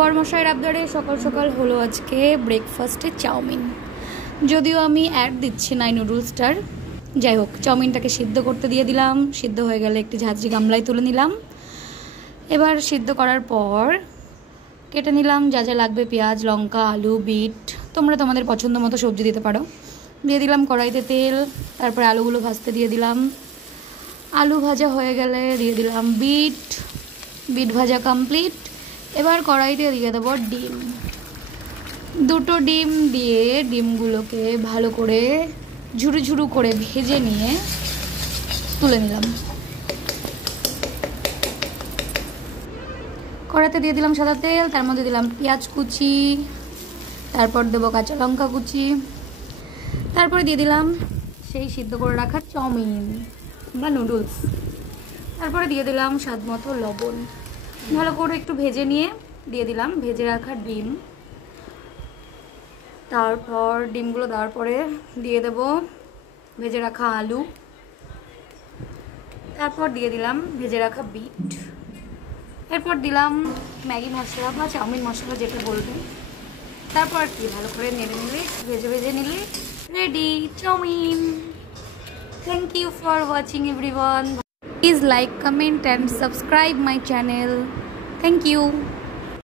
বরমশাইয়ের আবদারে সকাল সকাল হলো আজকে ব্রেকফাস্টে চাউমিন। যদিও আমি অ্যাড দিচ্ছি না নুডলসটার, যাই হোক চাউমিনটাকে সিদ্ধ করতে দিয়ে দিলাম। সিদ্ধ হয়ে গেলে একটি ঝাঁঝরি গামলায় তুলে নিলাম। এবার সিদ্ধ করার পর কেটে নিলাম যা যা লাগবে, পেঁয়াজ, লঙ্কা, আলু, বিট, তোমরা তোমাদের পছন্দ মতো সবজি দিতে পারো। দিয়ে দিলাম কড়াইতে তেল, তারপরে আলুগুলো ভাজতে দিয়ে দিলাম। আলু ভাজা হয়ে গেলে দিয়ে দিলাম বিট ভাজা কমপ্লিট। এবার কড়াইতে দিয়ে দেবো ডিম, 2টো ডিম দিয়ে ডিমগুলোকে ভালো করে ঝুরু ঝুরু করে ভেজে নিয়ে তুলে নিলাম। কড়াইতে দিয়ে দিলাম সাদা তেল, তার মধ্যে দিলাম পেঁয়াজ কুচি, তারপর দেবো কাঁচা লঙ্কা কুচি, তারপরে দিয়ে দিলাম সেই সিদ্ধ করে রাখা চাউমিন বা নুডলস, তারপরে দিয়ে দিলাম স্বাদ মতো লবণ। ভালো করে একটু ভেজে নিয়ে দিয়ে দিলাম ভেজে রাখা ডিম। তারপর ডিমগুলো দেওয়ার পরে দিয়ে দেব ভেজে রাখা আলু, তারপর দিয়ে দিলাম ভেজে রাখা বিট, এরপর দিলাম ম্যাগি মশলা বা চাউমিন মশলা যেটা বলবেন। তারপর কি ভালো করে নেড়ে নিলে ভেজে নিলে ready chow mein. Thank you for watching everyone. Please like, comment and subscribe my channel. Thank you.